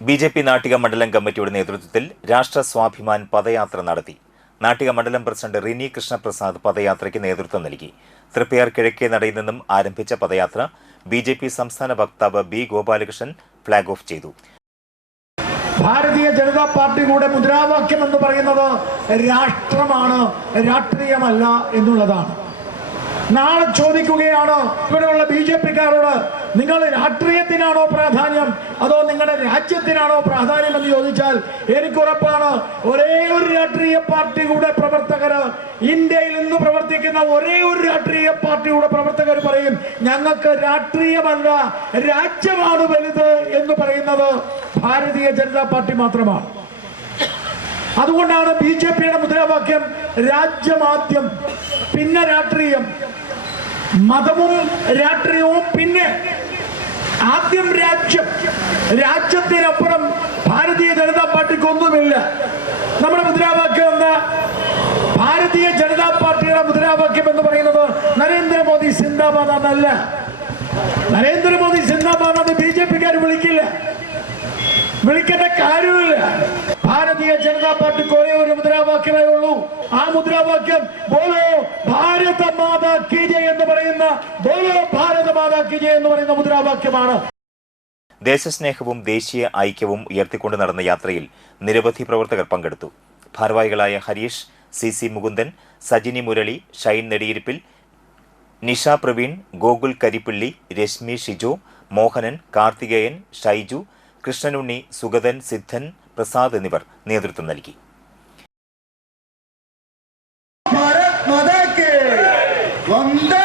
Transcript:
BJP. Nattika മണ്ഡലം കമ്മിറ്റിയുടെ നേതൃത്വത്തിൽ രാഷ്ട്ര സ്വാഭിമാൻ പദയാത്ര നടത്തി. നാട്ടിക മണ്ഡലം പ്രസിഡന്റ് റിനി കൃഷ്ണപ്രസാദ് പദയാത്രയ്ക്ക് നേതൃത്വം നൽകി. തൃപ്പയാർ കിഴക്കേ നടയിൽ നിന്നും ആരംഭിച്ച പദയാത്ര ബി.ജെ.പി. സംസ്ഥാന വക്താവ് ബി. ഗോപാലകൃഷ്ണൻ ഫ്ളാഗ് ഓഫ് ചെയ്തു. ഭാരതീയ ജനതാ പാർട്ടിയുടെ മുദ്രാവാക്യം എന്ന് പറയുന്നത് രാഷ്ട്രമാണ്, രാഷ്ട്രീയമല്ല എന്നുള്ളതാണ്. നാളെ ചോദിക്കുകയാണ് ഇവിടെയുള്ള ബി.ജെ.പിക്കാരോട്, നിങ്ങൾ രാഷ്ട്രീയത്തിനാണോ പ്രാധാന്യം അതോ നിങ്ങളുടെ രാജ്യത്തിനാണോ പ്രാധാന്യം എന്ന് ചോദിച്ചാൽ എനിക്കുറപ്പാണ് ഒരേ ഒരു രാഷ്ട്രീയ പാർട്ടിയുടെ പ്രവർത്തകര്, ഇന്ത്യയിൽ നിന്ന് പ്രവർത്തിക്കുന്ന ഒരേ ഒരു രാഷ്ട്രീയ പാർട്ടിയുടെ പ്രവർത്തകർ പറയും ഞങ്ങൾക്ക് രാഷ്ട്രീയമല്ല രാജ്യമാണ് വലുത് എന്ന് പറയുന്നത് ഭാരതീയ ജനതാ പാർട്ടി മാത്രമാണ്. അതുകൊണ്ടാണ് ബി.ജെ.പിയുടെ മുദ്രാവാക്യം രാജ്യമാദ്യം, പിന്നെ രാഷ്ട്രീയം, മതവും രാഷ്ട്രീയവും പിന്നെ ആദ്യം രാജ്യം. രാജ്യത്തിനപ്പുറം ഭാരതീയ ജനതാ പാർട്ടിക്ക് ഒന്നുമില്ല. നമ്മുടെ മുദ്രാവാക്യം എന്താ? ഭാരതീയ ജനതാ പാർട്ടിയുടെ മുദ്രാവാക്യം എന്ന് പറയുന്നത് നരേന്ദ്രമോദി സിന്ദാബാദ് എന്നല്ല. നരേന്ദ്രമോദി സിന്ദാബാദ് എന്ന് ബി.ജെ.പിക്കാർ വിളിക്കില്ല, വിളിക്കേണ്ട കാര്യമില്ല. ഭാരതീയ ജനതാ പാർട്ടിക്ക് ഒരേ ഒരു മുദ്രാവാക്യമേ ഉള്ളൂ. ആ മുദ്രാവാക്യം ബോലോ ഭാരത മാതാ കീ ജയ് എന്ന് പറയുന്ന, ബോലോ ഭാരത മാതാ കീ ജയ് എന്ന് പറയുന്ന മുദ്രാവാക്യമാണ്. ദേശസ്നേഹവും ദേശീയ ഐക്യവും ഉയർത്തിക്കൊണ്ട് നടന്ന യാത്രയിൽ നിരവധി പ്രവർത്തകർ പങ്കെടുത്തു. ഭാരവാഹികളായ ഹരീഷ്, സി മുകുന്ദൻ, സജിനി മുരളി, ഷൈൻ നെടിയിരിപ്പിൽ, നിഷ പ്രവീൺ, ഗോകുൽ കരിപ്പിള്ളി, രശ്മി ഷിജോ, മോഹനൻ, കാർത്തികേയൻ, ഷൈജു, കൃഷ്ണനുണ്ണി, സുഗതൻ, സിദ്ധൻ, പ്രസാദ് എന്നിവർ നേതൃത്വം നൽകി. ഭാരത് മാതാ കീ ജയ്.